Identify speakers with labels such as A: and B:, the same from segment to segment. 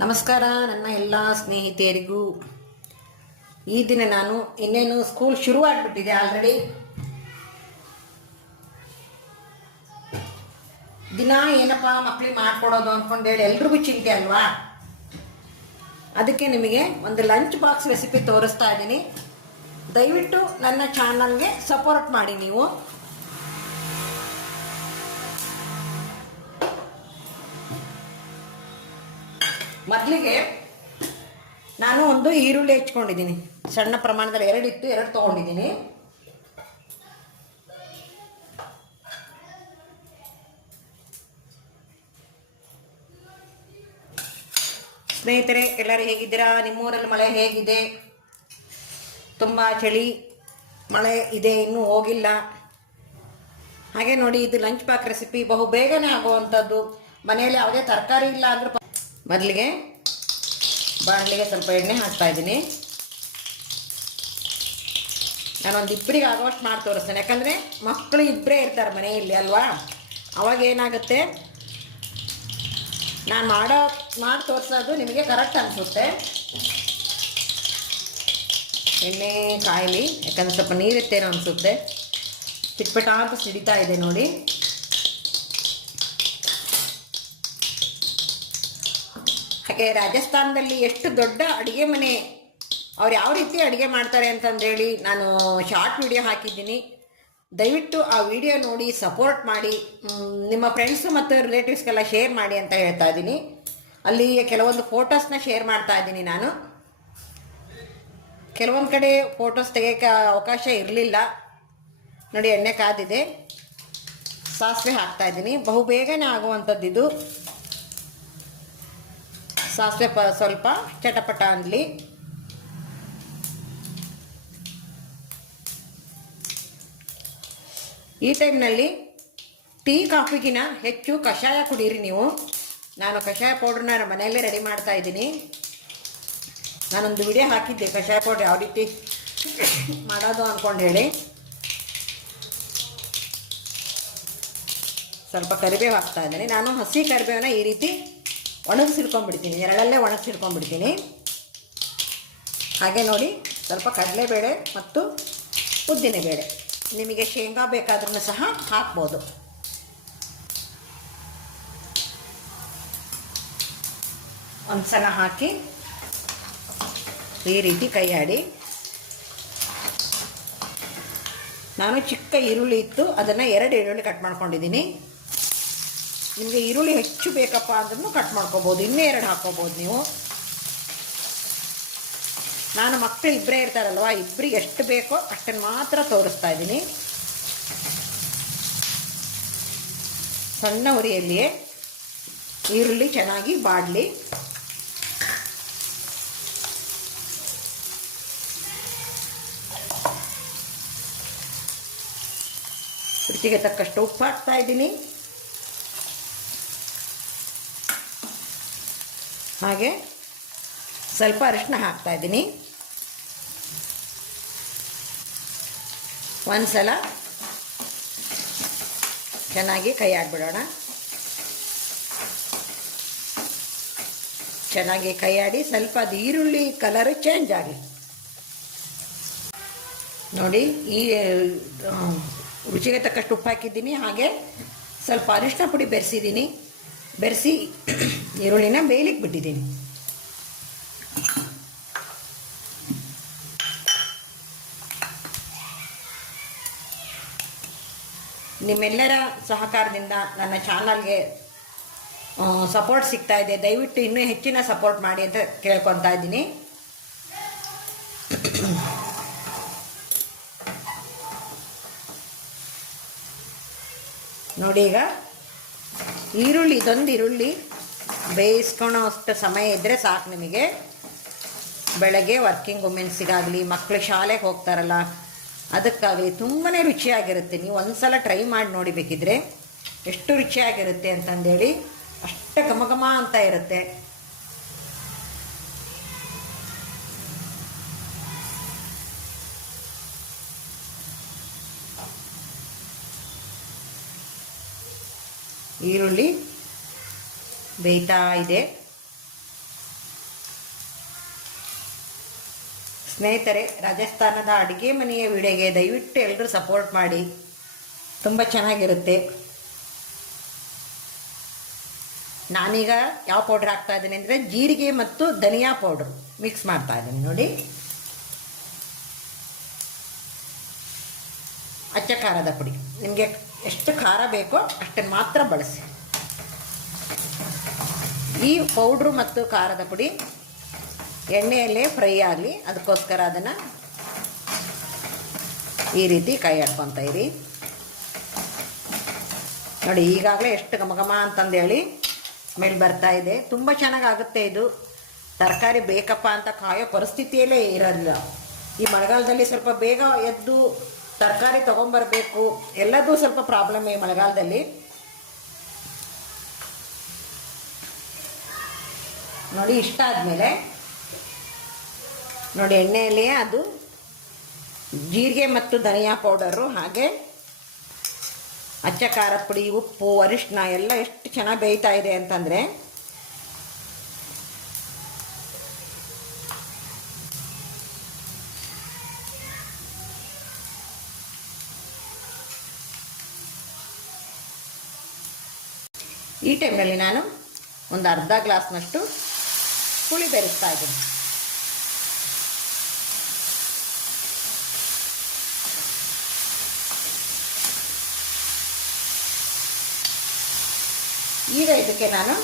A: ನಮಸ್ಕಾರ, ನನ್ನ ಎಲ್ಲ ಸ್ನೇಹಿತೆಯರಿಗೂ. ಈ ದಿನ ನಾನು ಇನ್ನೇನು ಸ್ಕೂಲ್ ಶುರು ಆಗ್ಬಿಟ್ಟಿದೆ ಆಲ್ರೆಡಿ ದಿನ ಏನಪ್ಪ ಮಕ್ಳಿಗೆ ಮಾಡ್ಕೊಡೋದು ಅಂದ್ಕೊಂಡೇಳಿ ಎಲ್ರಿಗೂ ಚಿಂತೆ ಅಲ್ವಾ? ಅದಕ್ಕೆ ನಿಮಗೆ ಒಂದು ಲಂಚ್ ಬಾಕ್ಸ್ ರೆಸಿಪಿ ತೋರಿಸ್ತಾ ಇದ್ದೀನಿ. ದಯವಿಟ್ಟು ನನ್ನ ಚಾನಲ್ಗೆ ಸಪೋರ್ಟ್ ಮಾಡಿ ನೀವು. ಮೊದಲಿಗೆ ನಾನು ಒಂದು ಈರುಳ್ಳಿ ಹೆಚ್ಕೊಂಡಿದ್ದೀನಿ ಸಣ್ಣ ಪ್ರಮಾಣದಲ್ಲಿ ಎರಡು ಇತ್ತು, ಎರಡು ತೊಗೊಂಡಿದ್ದೀನಿ. ಸ್ನೇಹಿತರೆ, ಎಲ್ಲರೂ ಹೇಗಿದ್ದೀರಾ? ನಿಮ್ಮೂರಲ್ಲಿ ಮಳೆ ಹೇಗಿದೆ? ತುಂಬ ಚಳಿ, ಮಳೆ ಇದೆ, ಇನ್ನೂ ಹೋಗಿಲ್ಲ. ಹಾಗೆ ನೋಡಿ, ಇದು ಲಂಚ್ ಪಾಕ್ ರೆಸಿಪಿ ಬಹು ಬೇಗನೆ ಆಗುವಂಥದ್ದು. ಮನೆಯಲ್ಲಿ ಯಾವುದೇ ತರಕಾರಿ ಇಲ್ಲ ಅಂದ್ರೂ ಮೊದಲಿಗೆ ಬಾಣಲಿಗೆ ಸ್ವಲ್ಪ ಎಣ್ಣೆ ಹಾಕ್ತಾ ಇದ್ದೀನಿ. ನಾನೊಂದು ಇಬ್ಬರಿಗೆ ಆಗೋಷ್ಟು ಮಾಡಿ ತೋರಿಸ್ತೇನೆ. ಯಾಕಂದರೆ ಮಕ್ಕಳು ಇಬ್ಬರೇ ಇರ್ತಾರೆ ಮನೆಯಲ್ಲಿ, ಅಲ್ವಾ? ಅವಾಗ ಏನಾಗುತ್ತೆ? ನಾನು ಮಾಡೋ, ಮಾಡಿ ತೋರಿಸೋದು ನಿಮಗೆ ಕರೆಕ್ಟ್ ಅನಿಸುತ್ತೆ. ಎಣ್ಣೆ ಕಾಯಲಿ, ಯಾಕಂದರೆ ಸ್ವಲ್ಪ ನೀರಿತ್ತೇನೋ ಅನಿಸುತ್ತೆ. ಪಿಟ್ಪಟ ಅಂತ ಸಿಡಿತಾ ಇದೆ ನೋಡಿ. ಹಾಗೆ ರಾಜಸ್ಥಾನದಲ್ಲಿ ಎಷ್ಟು ದೊಡ್ಡ ಅಡುಗೆ ಮನೆ, ಅವ್ರು ಯಾವ ರೀತಿ ಅಡುಗೆ ಮಾಡ್ತಾರೆ ಅಂತಂದೇಳಿ ನಾನು ಶಾರ್ಟ್ ವಿಡಿಯೋ ಹಾಕಿದ್ದೀನಿ. ದಯವಿಟ್ಟು ಆ ವಿಡಿಯೋ ನೋಡಿ ಸಪೋರ್ಟ್ ಮಾಡಿ ನಿಮ್ಮ ಫ್ರೆಂಡ್ಸು ಮತ್ತು ರಿಲೇಟಿವ್ಸ್ಗೆಲ್ಲ ಶೇರ್ ಮಾಡಿ ಅಂತ ಹೇಳ್ತಾ ಇದ್ದೀನಿ. ಅಲ್ಲಿ ಕೆಲವೊಂದು ಫೋಟೋಸ್ನ ಶೇರ್ ಮಾಡ್ತಾ ಇದ್ದೀನಿ ನಾನು. ಕೆಲವೊಂದು ಕಡೆ ಫೋಟೋಸ್ ತೆಗಿಯೋಕ್ಕೆ ಅವಕಾಶ ಇರಲಿಲ್ಲ. ನೋಡಿ ಎಣ್ಣೆ ಕಾದಿದೆ. ಸಾಸಿವೆ ಹಾಕ್ತಾ ಇದ್ದೀನಿ. ಬಹು ಬೇಗನೆ ಆಗುವಂಥದ್ದು ಇದು ಸಾಸಿವೆ ಪ ಸ್ವಲ್ಪ ಚಟಪಟ ಅನ್ನಲಿ ಈ ಟೈಮ್ನಲ್ಲಿ ಟೀ ಕಾಫಿಗಿನ ಹೆಚ್ಚು ಕಷಾಯ ಕುಡೀರಿ ನೀವು. ನಾನು ಕಷಾಯ ಪೌಡ್ರನ್ನ ನಮ್ಮ ಮನೆಯಲ್ಲೇ ರೆಡಿ ಮಾಡ್ತಾ ಇದ್ದೀನಿ. ನಾನೊಂದು ವಿಡಿಯೋ ಹಾಕಿದ್ದೆ, ಕಷಾಯ ಪೌಡ್ರ್ ಯಾವ ರೀತಿ ಮಾಡೋದು ಅಂದ್ಕೊಂಡು ಹೇಳಿ. ಸ್ವಲ್ಪ ಕರಿಬೇವು ಹಾಕ್ತಾ ಇದ್ದೀನಿ. ನಾನು ಹಸಿ ಕರಿಬೇವನ್ನ ಈ ರೀತಿ ಒಣಗಿಸಿಡ್ಕೊಂಡ್ಬಿಡ್ತೀನಿ. ಎರಡಲ್ಲೇ ಒಣಗಿಸಿಡ್ಕೊಂಡ್ಬಿಡ್ತೀನಿ. ಹಾಗೆ ನೋಡಿ, ಸ್ವಲ್ಪ ಕಡಲೆಬೇಳೆ ಮತ್ತು ಉದ್ದಿನಬೇಳೆ. ನಿಮಗೆ ಶೇಂಗಾ ಬೇಕಾದ್ರೂ ಸಹ ಹಾಕ್ಬೋದು. ಒಂದು ಸಲ ಹಾಕಿ ಈ ರೀತಿ ಕೈ ಆಡಿ. ನಾನು ಚಿಕ್ಕ ಈರುಳ್ಳಿ ಇತ್ತು, ಅದನ್ನು ಎರಡು ಈರುಳ್ಳಿ ಕಟ್ ಮಾಡ್ಕೊಂಡಿದ್ದೀನಿ. ನಿಮಗೆ ಈರುಳ್ಳಿ ಹೆಚ್ಚು ಬೇಕಪ್ಪ ಅಂದ್ರೂ ಕಟ್ ಮಾಡ್ಕೋಬೋದು. ಇನ್ನೇ ಎರಡು ಹಾಕ್ಕೋಬೋದು ನೀವು. ನಾನು ಮಕ್ಕಳು ಇಬ್ಬರೇ ಇರ್ತಾರಲ್ವ ಇಬ್ಬರಿಗೆ ಎಷ್ಟು ಬೇಕೋ ಅಷ್ಟನ್ನು ಮಾತ್ರ ತೋರಿಸ್ತಾ ಇದ್ದೀನಿ. ಸಣ್ಣ ಉರಿಯಲ್ಲಿಯೇ ಈರುಳ್ಳಿ ಚೆನ್ನಾಗಿ ಬಾಡಲಿ. ರುಚಿಗೆ ತಕ್ಕಷ್ಟು ಉಪ್ಪು ಹಾಕ್ತಾ ಇದ್ದೀನಿ. ಹಾಗೆ ಸ್ವಲ್ಪ ಅರಿಶಿನ ಹಾಕ್ತಾ ಇದ್ದೀನಿ. ಒಂದು ಸಲ ಚೆನ್ನಾಗಿ ಕೈ ಆಡ್ಬಿಡೋಣ ಚೆನ್ನಾಗಿ ಕೈ ಆಡಿ ಸ್ವಲ್ಪ ಅದು ಈರುಳ್ಳಿ ಕಲರ್ ಚೇಂಜ್ ಆಗಲಿ ನೋಡಿ, ಈ ರುಚಿಗೆ ತಕ್ಕಷ್ಟು ಉಪ್ಪು ಹಾಕಿದ್ದೀನಿ. ಹಾಗೆ ಸ್ವಲ್ಪ ಅರಿಶಿನ ಪುಡಿ ಬೆರೆಸಿದ್ದೀನಿ. ಬೆರೆಸಿ ಈರುಳ್ಳಿನ ಬೇಯಲಿಕ್ಕೆ ಬಿಟ್ಟಿದ್ದೀನಿ. ನಿಮ್ಮೆಲ್ಲರ ಸಹಕಾರದಿಂದ ನನ್ನ ಚಾನಲ್ಗೆ ಸಪೋರ್ಟ್ ಸಿಗ್ತಾ ಇದೆ. ದಯವಿಟ್ಟು ಇನ್ನೂ ಹೆಚ್ಚಿನ ಸಪೋರ್ಟ್ ಮಾಡಿ ಅಂತ ಕೇಳ್ಕೊತಾ ಇದ್ದೀನಿ. ನೋಡಿ ಈಗ, ಈರುಳ್ಳಿ, ಇದೊಂದು ಈರುಳ್ಳಿ. ಬೇಯಿಸ್ಕೊಳೋ ಅಷ್ಟು ಸಮಯ ಇದ್ದರೆ ಸಾಕು ನಿಮಗೆ. ಬೆಳಗ್ಗೆ ವರ್ಕಿಂಗ್ ವುಮೆನ್ಸಿಗಾಗಲಿ ಮಕ್ಕಳು ಶಾಲೆಗೆ ಹೋಗ್ತಾರಲ್ಲ, ಅದಕ್ಕಾಗಲಿ ತುಂಬಾ ರುಚಿಯಾಗಿರುತ್ತೆ. ನೀವು ಒಂದ್ಸಲ ಟ್ರೈ ಮಾಡಿ ನೋಡಿಬೇಕಿದ್ರೆ ಎಷ್ಟು ರುಚಿಯಾಗಿರುತ್ತೆ ಅಂತಂದೇಳಿ ಅಷ್ಟು ಘಮ ಘಮ ಅಂತ ಇರುತ್ತೆ. ಈರುಳ್ಳಿ ಬೇಯ್ತಾ ಇದೆ. ಸ್ನೇಹಿತರೆ, ರಾಜಸ್ಥಾನದ ಅಡುಗೆ ಮನೆಯ ವಿಡಿಯೋಗೆ ದಯವಿಟ್ಟು ಎಲ್ಲರೂ ಸಪೋರ್ಟ್ ಮಾಡಿ. ತುಂಬ ಚೆನ್ನಾಗಿರುತ್ತೆ. ನಾನೀಗ ಯಾವ ಪೌಡ್ರ್ ಹಾಕ್ತಾ ಇದ್ದೀನಿ ಅಂದರೆ ಜೀರಿಗೆ ಮತ್ತು ಧನಿಯಾ ಪೌಡ್ರ್ ಮಿಕ್ಸ್ ಮಾಡ್ತಾ ಇದ್ದೀನಿ ನೋಡಿ. ಅಚ್ಚ ಖಾರದ ಪುಡಿ. ನಿಮಗೆ ಎಷ್ಟು ಖಾರ ಬೇಕೋ ಅಷ್ಟನ್ನು ಮಾತ್ರ ಬಳಸಿ. ಈ ಪೌಡ್ರು ಮತ್ತು ಖಾರದ ಪುಡಿ. ಎಣ್ಣೆಯಲ್ಲೇ ಫ್ರೈ ಆಗಲಿ. ಅದಕ್ಕೋಸ್ಕರ ಅದನ್ನು ಈ ರೀತಿ ಕೈ ಆಡ್ಕೊತ ಇರಿ. ನೋಡಿ, ಈಗಾಗಲೇ ಎಷ್ಟು ಘಮ ಘಮ ಅಂತಂದೇಳಿ ಮೇಲೆ ಬರ್ತಾ ಇದೆ. ತುಂಬ ಚೆನ್ನಾಗಾಗುತ್ತೆ ಇದು. ತರಕಾರಿ ಬೇಕಪ್ಪ ಅಂತ ಕಾಯೋ ಪರಿಸ್ಥಿತಿಯಲ್ಲೇ ಇರೋದಿಲ್ಲ ಈ ಮಳೆಗಾಲದಲ್ಲಿ ಸ್ವಲ್ಪ ಬೇಗ ಎದ್ದು ತರಕಾರಿ ತೊಗೊಂಬರ್ಬೇಕು. ಎಲ್ಲದೂ ಸ್ವಲ್ಪ ಪ್ರಾಬ್ಲಮ್ ಈ ಮಳೆಗಾಲದಲ್ಲಿ. ನೋಡಿ, ಇಷ್ಟ ಆದಮೇಲೆ ನೋಡಿ ಎಣ್ಣೆಯಲ್ಲಿಯೇ ಅದು ಜೀರಿಗೆ ಮತ್ತು ಧನಿಯಾ ಪೌಡರು, ಹಾಗೆ ಅಚ್ಚ ಖಾರ ಪುಡಿ, ಉಪ್ಪು ಅರಿಶಿನ ಎಲ್ಲ ಎಷ್ಟು ಚೆನ್ನಾಗಿ ಬೇಯ್ತಾ ಇದೆ ಅಂತಂದರೆ ಈ ಟೈಮ್ನಲ್ಲಿ ನಾನು ಒಂದು ಅರ್ಧ ಗ್ಲಾಸ್ನಷ್ಟು ಹುಳಿ ಬೆರೆಸ್ತಾ ಇದ್ದೀನಿ. ಈಗ ಇದಕ್ಕೆ ನಾನು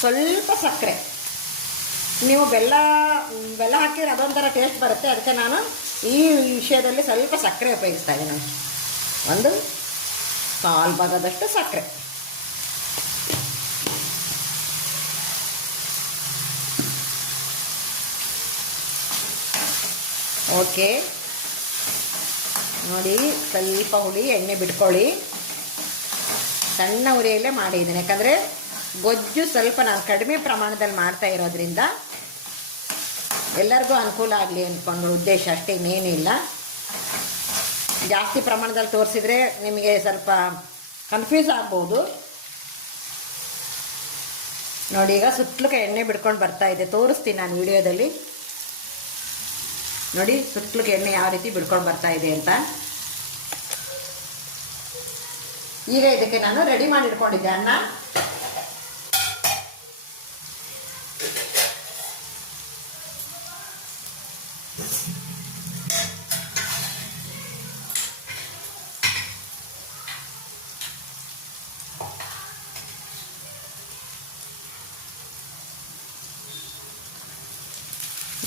A: ಸ್ವಲ್ಪ ಸಕ್ಕರೆ. ನೀವು ಬೆಲ್ಲ ಬೆಲ್ಲ ಹಾಕಿದ್ರೆ ಅದೊಂಥರ ಟೇಸ್ಟ್ ಬರುತ್ತೆ. ಅದಕ್ಕೆ ನಾನು ಈ ವಿಷಯದಲ್ಲಿ ಸ್ವಲ್ಪ ಸಕ್ಕರೆ ಉಪಯೋಗಿಸ್ತಾ ಇದ್ದೀನಿ. ಒಂದು ಕಾಲು ಭಾಗದಷ್ಟು ಸಕ್ಕರೆ. ಓಕೆ. ನೋಡಿ, ಸ್ವಲ್ಪ ಹುಳಿ, ಎಣ್ಣೆ ಬಿಟ್ಕೊಳ್ಳಿ. ಸಣ್ಣ ಉರಿಯಲ್ಲೇ ಮಾಡಿದ್ದೀನಿ. ಯಾಕಂದರೆ ಗೊಜ್ಜು ಸ್ವಲ್ಪ ನಾನು ಕಡಿಮೆ ಪ್ರಮಾಣದಲ್ಲಿ ಮಾಡ್ತಾ ಇರೋದ್ರಿಂದ ಎಲ್ಲರಿಗೂ ಅನುಕೂಲ ಆಗಲಿ ಅಂದ್ಕೊಂಡು ಉದ್ದೇಶ ಅಷ್ಟೇ ಇನ್ನೇನಿಲ್ಲ ಜಾಸ್ತಿ ಪ್ರಮಾಣದಲ್ಲಿ ತೋರಿಸಿದ್ರೆ ನಿಮಗೆ ಸ್ವಲ್ಪ ಕನ್ಫ್ಯೂಸ್ ಆಗ್ಬೋದು. ನೋಡಿ, ಈಗ ಸುತ್ತಲಕ್ಕೆ ಎಣ್ಣೆ ಬಿಡ್ಕೊಂಡು ಬರ್ತಾ ಇದೆ. ತೋರಿಸ್ತೀನಿ ನಾನು ವಿಡಿಯೋದಲ್ಲಿ. ನೋಡಿ ಸುತ್ತಲಿಗೆ ಎಣ್ಣೆ ಯಾವ ರೀತಿ ಬಿಡ್ಕೊಂಡು ಬರ್ತಾ ಇದೆ ಅಂತ. ಈಗ ಇದಕ್ಕೆ ನಾನು ರೆಡಿ ಮಾಡಿ ಇಟ್ಕೊಂಡಿದ್ದೆ ಅನ್ನ.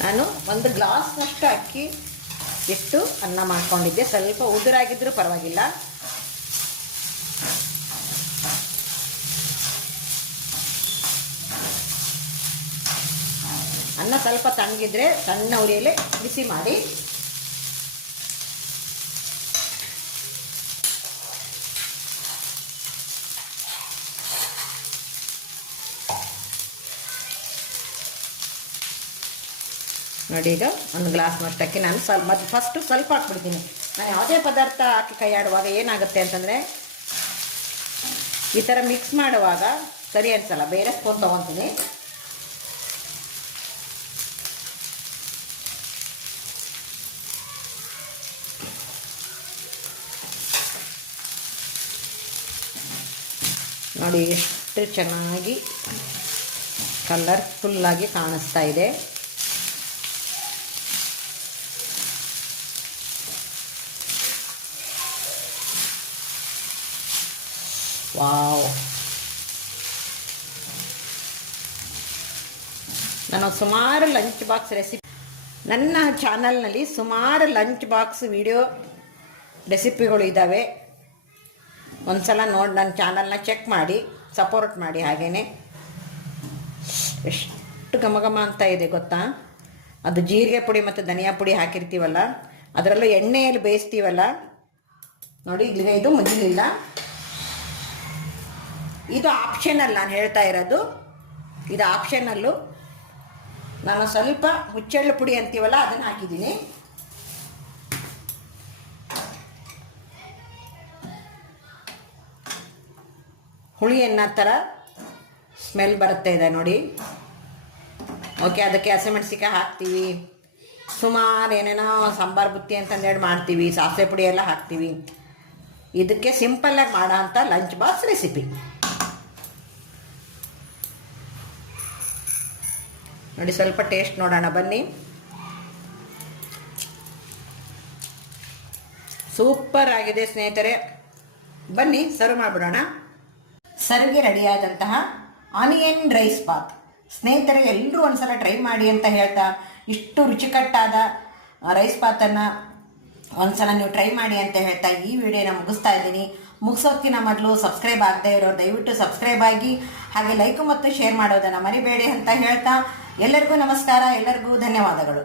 A: ನಾನು ಒಂದು ಗ್ಲಾಸ್ನಷ್ಟು ಅಕ್ಕಿ ಇಟ್ಟು ಅನ್ನ ಮಾಡ್ಕೊಂಡಿದ್ದೆ. ಸ್ವಲ್ಪ ಉದುರಾಗಿದ್ದರೂ ಪರವಾಗಿಲ್ಲ. ಅನ್ನ ಸ್ವಲ್ಪ ತಣ್ಣಗಿದ್ರೆ ಸಣ್ಣ ಉರಿಯಲ್ಲೇ ಬಿಸಿ ಮಾಡಿ ನೋಡಿ ಈಗ ಒಂದು ಗ್ಲಾಸ್ ಮಟ್ಟಕ್ಕೆ ನಾನು ಸ್ವಲ್ಪ, ಮತ್ತು ಫಸ್ಟು ಸ್ವಲ್ಪ ಹಾಕ್ಬಿಡ್ತೀನಿ. ನಾನು ಯಾವುದೇ ಪದಾರ್ಥ ಹಾಕಿ ಕೈ ಆಡುವಾಗ ಏನಾಗುತ್ತೆ ಅಂತಂದರೆ, ಈ ಥರ ಮಿಕ್ಸ್ ಮಾಡುವಾಗ ಸರಿ ಅನ್ಸಲ್ಲ, ಬೇರೆ ಸ್ಪೂನ್ ತೊಗೊತೀನಿ. ನೋಡಿ ಎಷ್ಟು ಚೆನ್ನಾಗಿ ಕಲರ್ಫುಲ್ಲಾಗಿ ಕಾಣಿಸ್ತಾ ಇದೆ. ವಾವ್ ನಾನು ಸುಮಾರು ಲಂಚ್ ಬಾಕ್ಸ್ ರೆಸಿಪಿ ನನ್ನ ಚಾನಲ್ನಲ್ಲಿ ಸುಮಾರು ಲಂಚ್ ಬಾಕ್ಸ್ ವಿಡಿಯೋ ರೆಸಿಪಿಗಳು ಇದ್ದಾವೆ ಒಂದ್ಸಲ ನೋಡಿ ನನ್ನ ಚಾನಲ್ನ ಚೆಕ್ ಮಾಡಿ ಸಪೋರ್ಟ್ ಮಾಡಿ ಹಾಗೇನೆ. ಎಷ್ಟು ಘಮ ಅಂತ ಇದೆ ಗೊತ್ತಾ? ಅದು ಜೀರಿಗೆ ಪುಡಿ ಮತ್ತು ಧನಿಯಾ ಪುಡಿ ಹಾಕಿರ್ತೀವಲ್ಲ, ಅದರಲ್ಲೂ ಎಣ್ಣೆಯಲ್ಲಿ ಬೇಯಿಸ್ತೀವಲ್ಲ? ನೋಡಿ, ಇಲ್ಲಿಗೆ ಇದು ಮುಗಿಲಿಲ್ಲ ಇದು ಆಪ್ಷನಲ್ ನಾನು ಹೇಳ್ತಾ ಇರೋದು. ಇದು ಆಪ್ಷನಲ್ಲು ನಾನು ಸ್ವಲ್ಪ ಹುಚ್ಚೆಳ್ಳು ಪುಡಿ ಅಂತೀವಲ್ಲ, ಅದನ್ನು ಹಾಕಿದ್ದೀನಿ. ಹುಳಿ ಅನ್ನೋ ಥರ ಸ್ಮೆಲ್ ಬರುತ್ತೆ ಇದೆ ನೋಡಿ. ಓಕೆ ಅದಕ್ಕೆ ಹಸಿಮೆಣಸಿಕಾಯಿ ಹಾಕ್ತೀವಿ. ಸುಮಾರು ಏನೇನೋ ಸಾಂಬಾರು ಬುತ್ತಿ ಅಂತಂದೇಳಿ ಮಾಡ್ತೀವಿ, ಸಾಸಿವೆ ಪುಡಿ ಎಲ್ಲ ಹಾಕ್ತೀವಿ. ಇದಕ್ಕೆ ಸಿಂಪಲ್ಲಾಗಿ ಮಾಡೋ ಅಂಥ ಲಂಚ್ ಬಾಕ್ಸ್ ರೆಸಿಪಿ ನೋಡಿ, ಸ್ವಲ್ಪ ಟೇಸ್ಟ್ ನೋಡೋಣ, ಬನ್ನಿ. ಸೂಪರ್ ಆಗಿದೆ ಸ್ನೇಹಿತರೆ. ಬನ್ನಿ ಸರ್ವ್ ಮಾಡಿಬಿಡೋಣ. ಸರ್ವ್ಗೆ ರೆಡಿಯಾದಂತಹ ಆನಿಯನ್ ರೈಸ್ ಬಾತ್ ಸ್ನೇಹಿತರೆ ಎಲ್ಲರೂ ಒಂದ್ಸಲ ಟ್ರೈ ಮಾಡಿ ಅಂತ ಹೇಳ್ತಾ, ಇಷ್ಟು ರುಚಿಕಟ್ಟಾದ ರೈಸ್ ಬಾತನ್ನು ಒಂದ್ಸಲ ನೀವು ಟ್ರೈ ಮಾಡಿ ಅಂತ ಹೇಳ್ತಾ ಈ ವಿಡಿಯೋನ ಮುಗಿಸ್ತಾ ಇದ್ದೀನಿ. ಮುಗಿಸೋಕ್ಕಿಂತ ಮೊದಲು ಸಬ್ಸ್ಕ್ರೈಬ್ ಆಗದೆ ಇರೋರು ದಯವಿಟ್ಟು ಸಬ್ಸ್ಕ್ರೈಬ್ ಆಗಿ, ಹಾಗೆ ಲೈಕ್ ಮತ್ತು ಶೇರ್ ಮಾಡೋದನ್ನು ಮರಿಬೇಡಿ ಅಂತ ಹೇಳ್ತಾ ಎಲ್ಲರಿಗೂ ನಮಸ್ಕಾರ, ಎಲ್ಲರಿಗೂ ಧನ್ಯವಾದಗಳು.